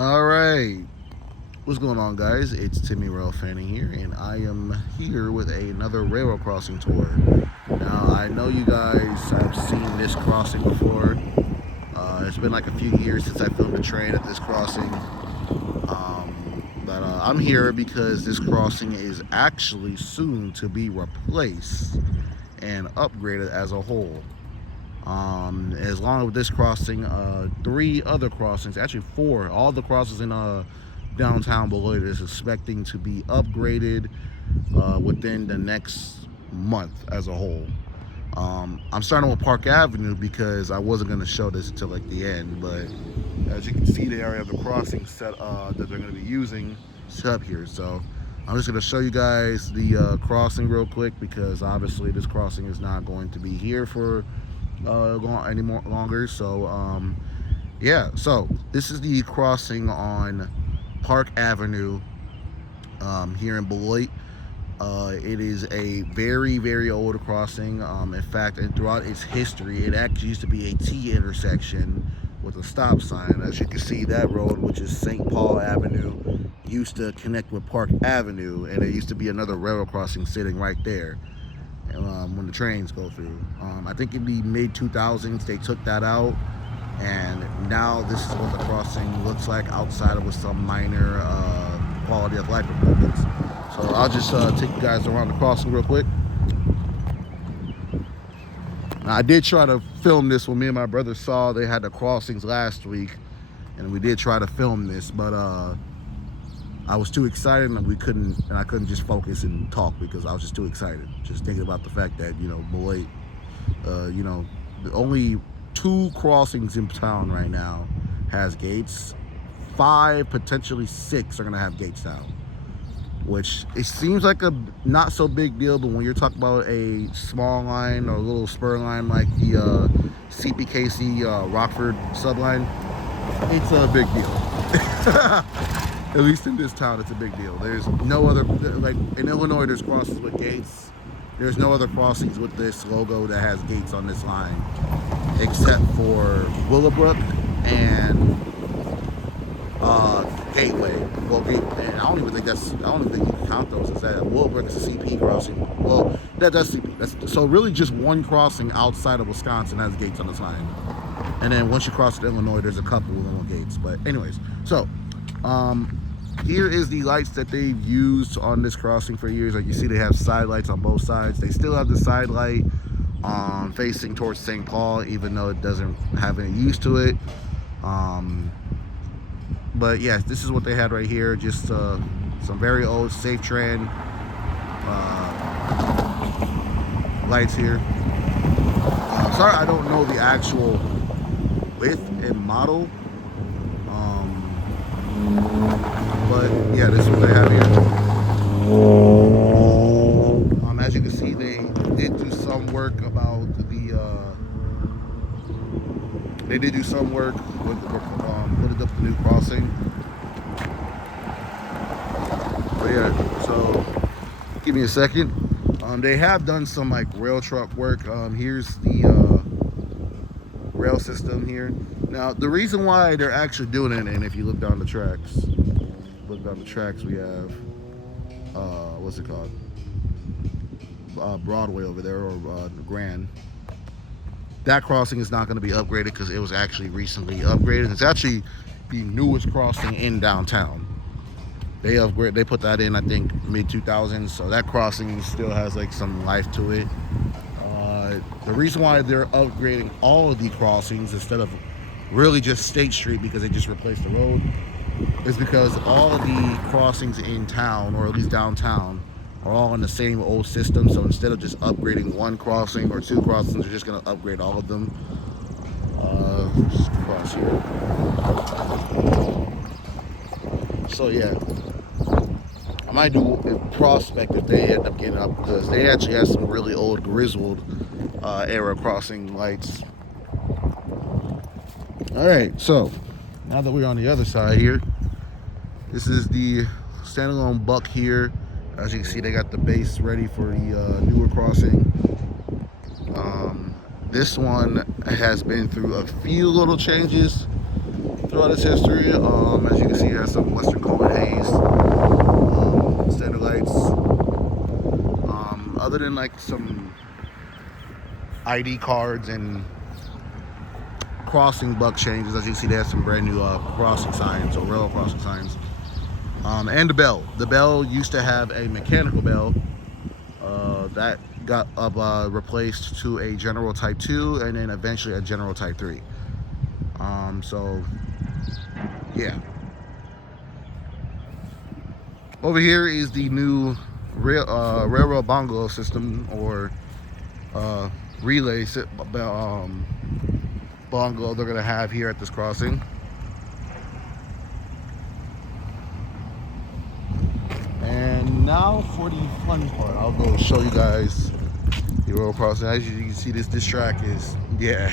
All right. What's going on, guys? It's Timmy Rail Fanning here, and I am here with another railroad crossing tour. Now, I know you guys have seen this crossing before. It's been like a few years since I filmed a train at this crossing. But I'm here because this crossing is actually soon to be replaced and upgraded as a whole. As long as this crossing, three other crossings, actually four, all the crossings in downtown Beloit is expecting to be upgraded within the next month as a whole. I'm starting with Park Avenue because I wasn't going to show this until like the end, but as you can see, the area of the crossing set that they're going to be using set up here. So I'm just going to show you guys the crossing real quick because obviously this crossing is not going to be here for any more longer. So yeah, so this is the crossing on Park Avenue here in Beloit. It is a very, very old crossing. In fact, and throughout its history, it actually used to be a T intersection with a stop sign. As you can see, that road, which is St. Paul Avenue, used to connect with Park Avenue, and there used to be another railroad crossing sitting right there when the trains go through. I think in the mid-2000s, they took that out, and now this is what the crossing looks like outside of with some minor quality of life improvements. So I'll just take you guys around the crossing real quick. Now, I did try to film this when me and my brother saw they had the crossings last week, and we did try to film this, but I was too excited and I couldn't just focus and talk because I was just too excited. Just thinking about the fact that, Beloit, the only 2 crossings in town right now has gates. 5, potentially 6 are gonna have gates now, which it seems like a not so big deal, but when you're talking about a small line or a little spur line like the CPKC Rockford subline, it's a big deal. At least in this town, it's a big deal. There's no other, like in Illinois, there's crossings with gates. There's no other crossings with this logo that has gates on this line, except for Willowbrook and Gateway. Well, Gateway. And I don't even think you can count those as that. Willowbrook is a CP crossing. Well, that's CP. So really just one crossing outside of Wisconsin has gates on this line. And then once you cross to Illinois, there's a couple of little gates. But anyways, so here is the lights that they've used on this crossing for years. Like you see, they have side lights on both sides. They still have the side light facing towards St. Paul, even though it doesn't have any use to it. But yeah, this is what they had right here. Just some very old Safe-Tran lights here. Sorry, I don't know the actual width and model. But yeah, this is what they have here. As you can see, they did do some work about they did do some work with putting up the new crossing. But yeah, so give me a second. They have done some like rail truck work. Here's the rail system here. Now, the reason why they're actually doing it, and if you look down the tracks, we have, what's it called? Broadway over there, or Grand. That crossing is not going to be upgraded because it was actually recently upgraded. It's actually the newest crossing in downtown. They put that in, I think, mid-2000s, so that crossing still has like some life to it. The reason why they're upgrading all of the crossings instead of really just State Street, because they just replaced the road, is because all of the crossings in town, or at least downtown, are all in the same old system. So instead of just upgrading one crossing or 2 crossings, they're just going to upgrade all of them. Just cross here. So yeah, I might do a Prospect if they end up getting up, because they actually have some really old Griswold era crossing lights. All right, so now that we're on the other side here, this is the standalone Buck here. As you can see, they got the base ready for the newer crossing. This one has been through a few little changes throughout its history. As you can some ID cards and crossing buck changes. As you see, they have some brand new crossing signs or railroad crossing signs. And the bell. The bell used to have a mechanical bell that got replaced to a General Type 2 and then eventually a General Type 3. So, yeah. Over here is the new railroad bongo system or relay bongo they're going to have here at this crossing. And now for the fun part, I'll go show you guys the railroad crossing. As you can see, this track is, yeah.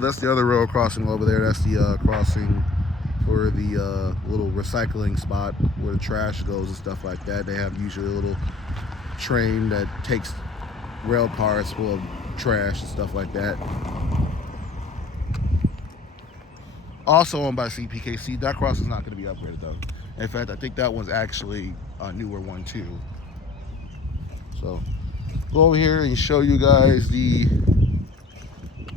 That's the other railroad crossing over there. That's the crossing for the little recycling spot where the trash goes and stuff like that. They have usually a little train that takes rail cars full of trash and stuff like that. Also owned by CPKC. That crossing is not going to be upgraded though. In fact, I think that one's actually a newer one too. So go over here and show you guys the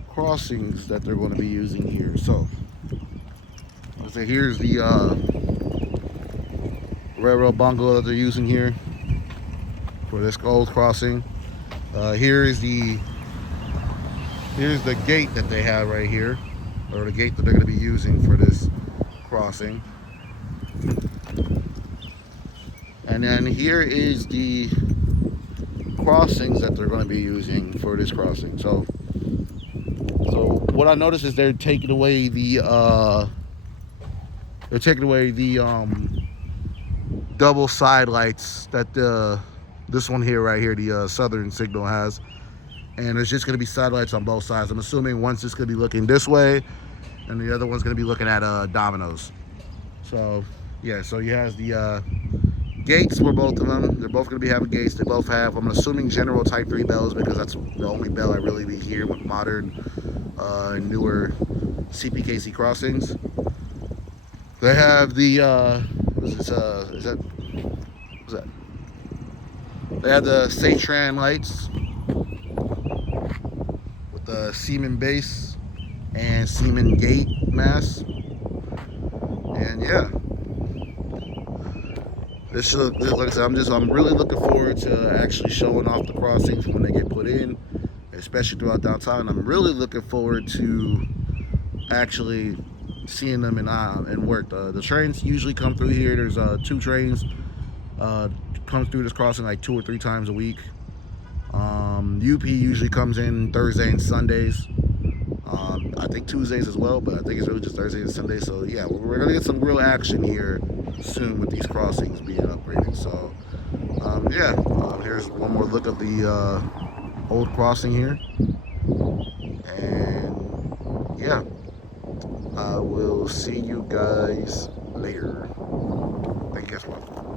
crossings that they're going to be using here. So here's the railroad bongo that they're using here for this old crossing. Here's the gate that they have right here, or the gate that they're going to be using for this crossing. And then here is the crossings that they're going to be using for this crossing. So what I noticed is they're taking away the double side lights that this one here right here, the Southern Signal has, and there's just going to be side lights on both sides. I'm assuming one's just going to be looking this way and the other one's going to be looking at Domino's. So yeah, so he has the gates for both of them. They're both going to be having gates. They both have, I'm assuming, General Type 3 bells, because that's the only bell I really be here with modern newer CPKC crossings. They have the they have the Satran lights with the Seaman base and Seaman gate mast. And yeah, this should, like I said, I'm really looking forward to actually showing off the crossings when they get put in, especially throughout downtown. I'm really looking forward to actually seeing them in work. The trains usually come through here. There's 2 trains comes through this crossing like 2 or 3 times a week. UP usually comes in Thursday and Sundays. I think Tuesdays as well, but I think it's really just Thursdays and Sundays. So yeah, we're gonna get some real action here soon with these crossings being upgraded. So yeah, here's one more look of the old crossing here, and yeah, I will see you guys later. Thank you guys for watching.